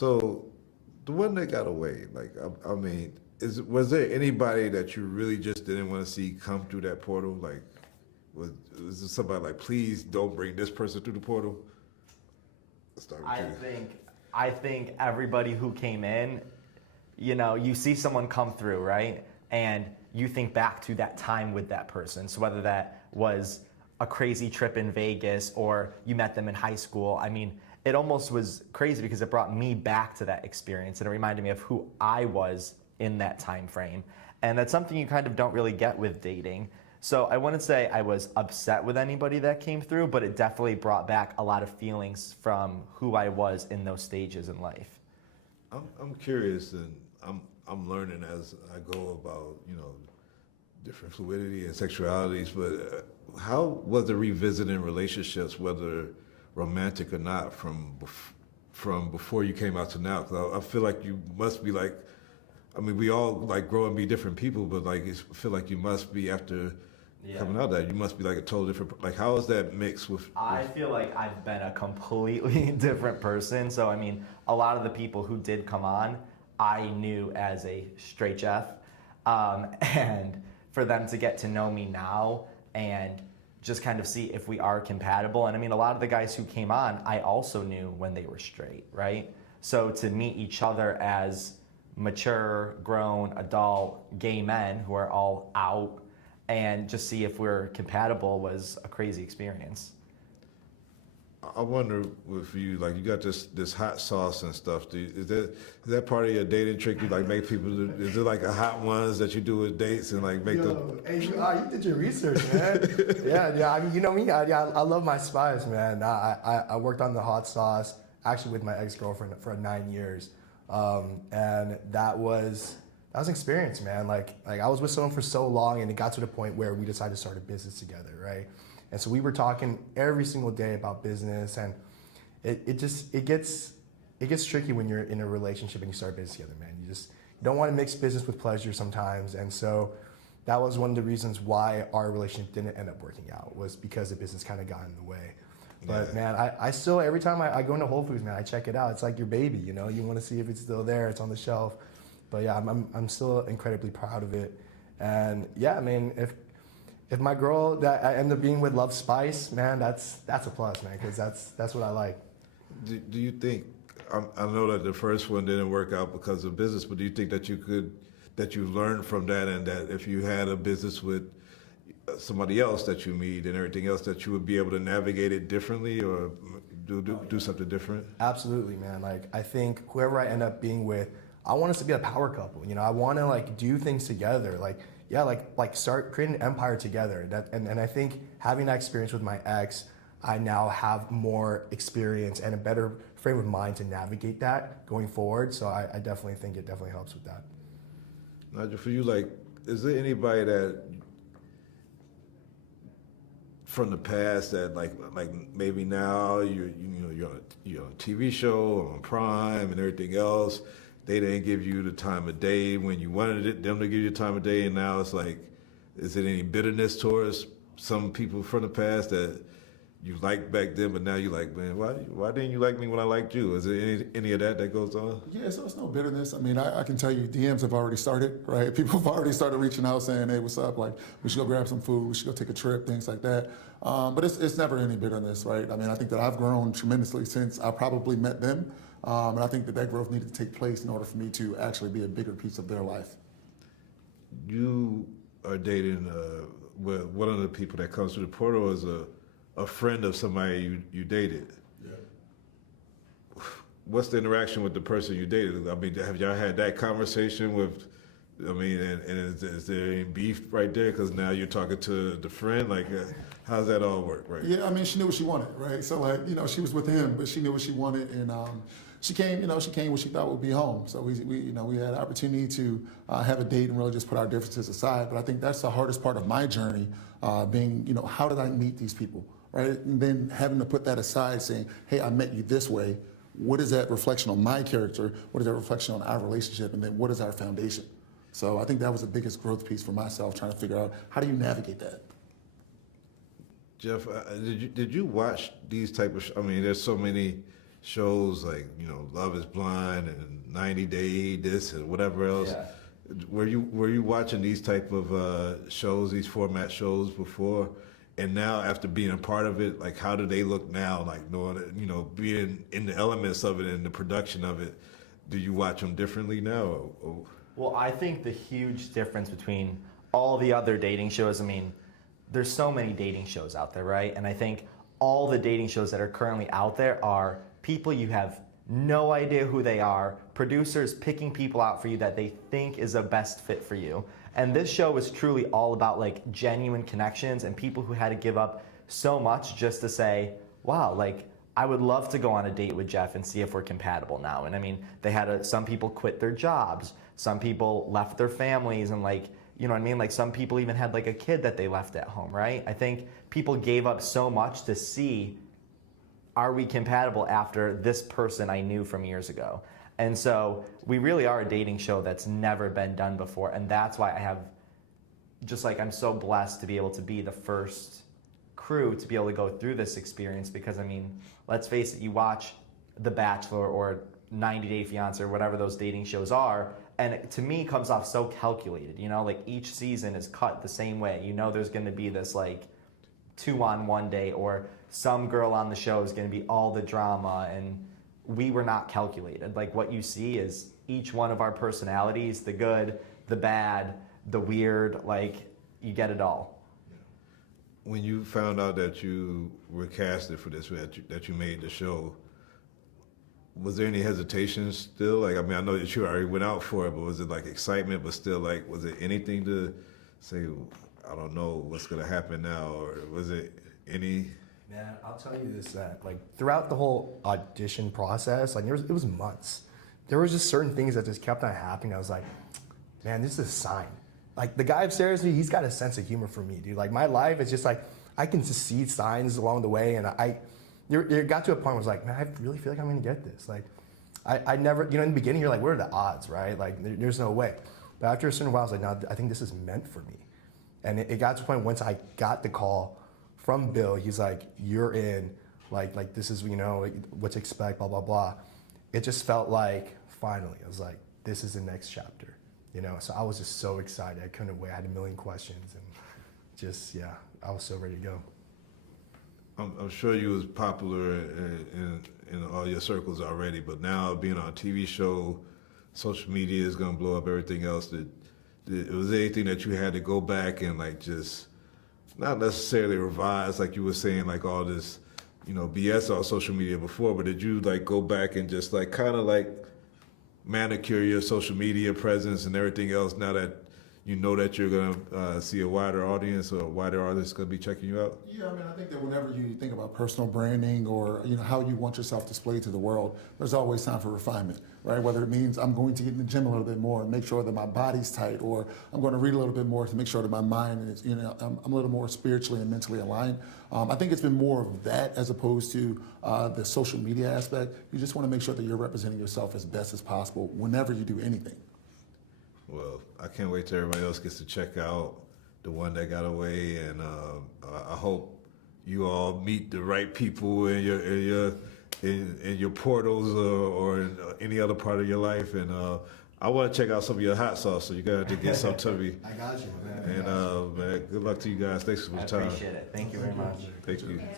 So the one that got away, like I mean, was there anybody that you really just didn't want to see come through that portal? Like, was there somebody like, please don't bring this person through the portal? Let's start with I you. think I think everybody who came in, you see someone come through, right? And you think back to that time with that person. So whether that was a crazy trip in Vegas or you met them in high school, I mean, it almost was crazy because it brought me back to that experience and it reminded me of who I was in that time frame. And that's something you kind of don't really get with dating. So I wouldn't say I was upset with anybody that came through, but it definitely brought back a lot of feelings from who I was in those stages in life. I'm curious, and I'm learning as I go about different fluidity and sexualities. But how was it revisiting relationships, whether romantic or not, from before you came out to now? Because I feel like you must be like, I mean, we all like grow and be different people, but like I feel like you must be after coming out of that, you must be like a total different. Like, how is that mixed with? I feel like I've been a completely different person. So I mean, a lot of the people who did come on, I knew as a straight Jeff, and for them to get to know me now and just kind of see if we are compatible. And I mean, a lot of the guys who came on, I also knew when they were straight, right? So to meet each other as mature, grown, adult, gay men who are all out and just see if we're compatible was a crazy experience. I wonder with you, like you got this hot sauce and stuff. Is that part of your dating trick? You like make people? Is it like a hot ones that you do with dates and like make them? Hey, you did your research, man. yeah. I mean, you know me. I love my spice, man. I worked on the hot sauce actually with my ex-girlfriend for 9 years, and that was an experience, man. Like I was with someone for so long, and it got to the point where we decided to start a business together, right? And so we were talking every single day about business, and it gets tricky when you're in a relationship and you start business together, man. You don't want to mix business with pleasure sometimes, and so that was one of the reasons why our relationship didn't end up working out, was because the business kind of got in the way. But man, I still, every time I go into Whole Foods, man, I check it out. It's like your baby, you want to see if it's still there, it's on the shelf. But yeah, I'm still incredibly proud of it. And yeah, I mean, if my girl that I end up being with loves spice, man, that's a plus, man, because that's what I like. Do you think? I know that the first one didn't work out because of business, but do you think that you learned from that, and that if you had a business with somebody else that you meet and everything else, that you would be able to navigate it differently or do something different? Absolutely, man. Like I think whoever I end up being with, I want us to be a power couple. I want to like do things together. Like start creating an empire together. And I think having that experience with my ex, I now have more experience and a better frame of mind to navigate that going forward. So I definitely think it definitely helps with that. Nigel, for you, like, is there anybody that from the past that like maybe now you're on a TV show on Prime and everything else, they didn't give you the time of day when you wanted them to give you the time of day, and now it's like, is there any bitterness towards some people from the past that you liked back then, but now you're like, man, why didn't you like me when I liked you? Is there any of that goes on? Yeah, so it's no bitterness. I mean, I can tell you DMs have already started, right? People have already started reaching out saying, hey, what's up? Like, we should go grab some food, we should go take a trip, things like that. But it's never any bitterness, right? I mean, I think that I've grown tremendously since I probably met them. And I think that growth needed to take place in order for me to actually be a bigger piece of their life. You are dating with one of the people that comes to the portal is a friend of somebody you dated. Yeah. What's the interaction with the person you dated? I mean, have y'all had that conversation with, I mean, and is there any beef right there? Because now you're talking to the friend. Like, how's that all work, right? Yeah, I mean, she knew what she wanted, right? So, like, she was with him, but she knew what she wanted, and she came when she thought would be home. So we had an opportunity to have a date and really just put our differences aside. But I think that's the hardest part of my journey, being, how did I meet these people, right? And then having to put that aside, saying, hey, I met you this way. What is that reflection on my character? What is that reflection on our relationship? And then what is our foundation? So I think that was the biggest growth piece for myself, trying to figure out how do you navigate that. Jeff, did you watch these type of? I mean, there's so many shows like, you know, Love is Blind and 90 Day this and whatever else. Yeah. Were you watching these type of shows, these format shows before? And now, after being a part of it, like, how do they look now? Like, knowing, you know, being in the elements of it and the production of it, do you watch them differently now? Well, I think the huge difference between all the other dating shows, I mean, there's so many dating shows out there, right? And I think all the dating shows that are currently out there are people you have no idea who they are, producers picking people out for you that they think is a best fit for you. And this show is truly all about like genuine connections and people who had to give up so much just to say, wow, like I would love to go on a date with Jeff and see if we're compatible now. And I mean, they had some people quit their jobs, some people left their families, and like, you know what I mean? Like some people even had like a kid that they left at home, right? I think people gave up so much to see, are we compatible after this person I knew from years ago? And so we really are a dating show that's never been done before. And that's why I have, just like I'm so blessed to be able to be the first crew to be able to go through this experience. Because I mean, let's face it, you watch The Bachelor or 90 Day Fiancé or whatever those dating shows are, and it, to me, comes off so calculated, you know, like each season is cut the same way. You know, there's going to be this like 2-on-1 date, or some girl on the show is going to be all the drama, and we were not calculated. Like what you see is each one of our personalities, the good, the bad, the weird, like you get it all. When you found out that you were casted for this, that you made the show, was there any hesitation still? Like, I mean, I know that you already went out for it, but was it like excitement, but still like, was it anything to say, I don't know what's going to happen now, or was it any? Man, I'll tell you this, that like throughout the whole audition process, like it was months. There was just certain things that just kept on happening. I was like, man, this is a sign. Like the guy upstairs, he's got a sense of humor for me, dude. Like my life is just like, I can just see signs along the way, and it got to a point where I was like, man, I really feel like I'm gonna get this. Like, I never, you know, in the beginning, you're like, what are the odds, right? Like, there's no way. But after a certain while, I was like, no, I think this is meant for me. And it got to a point once I got the call from Bill, he's like, you're in, like this is, you know, like, what to expect, blah, blah, blah. It just felt like, finally, I was like, this is the next chapter, you know? So I was just so excited. I couldn't wait. I had a million questions, and just, yeah, I was so ready to go. I'm sure you was popular in all your circles already, but now being on a TV show, social media is going to blow up everything else. Was there anything that you had to go back and like just not necessarily revise, like you were saying, like all this, you know, BS on social media before, but did you like go back and just like kind of like manicure your social media presence and everything else now that you know that you're going to see a wider audience, or a wider audience going to be checking you out? Yeah, I mean, I think that whenever you think about personal branding, or you know how you want yourself displayed to the world, there's always time for refinement, right? Whether it means I'm going to get in the gym a little bit more and make sure that my body's tight, or I'm going to read a little bit more to make sure that my mind is, you know, I'm a little more spiritually and mentally aligned. I think it's been more of that as opposed to the social media aspect. You just want to make sure that you're representing yourself as best as possible whenever you do anything. Well, I can't wait till everybody else gets to check out The One That Got Away, and I hope you all meet the right people in your portals, or in any other part of your life. And I want to check out some of your hot sauce, so you got to get some to me. I got you, man. And man, good luck to you guys. Thanks for your I time. appreciate it. Thank you very much. Thank you.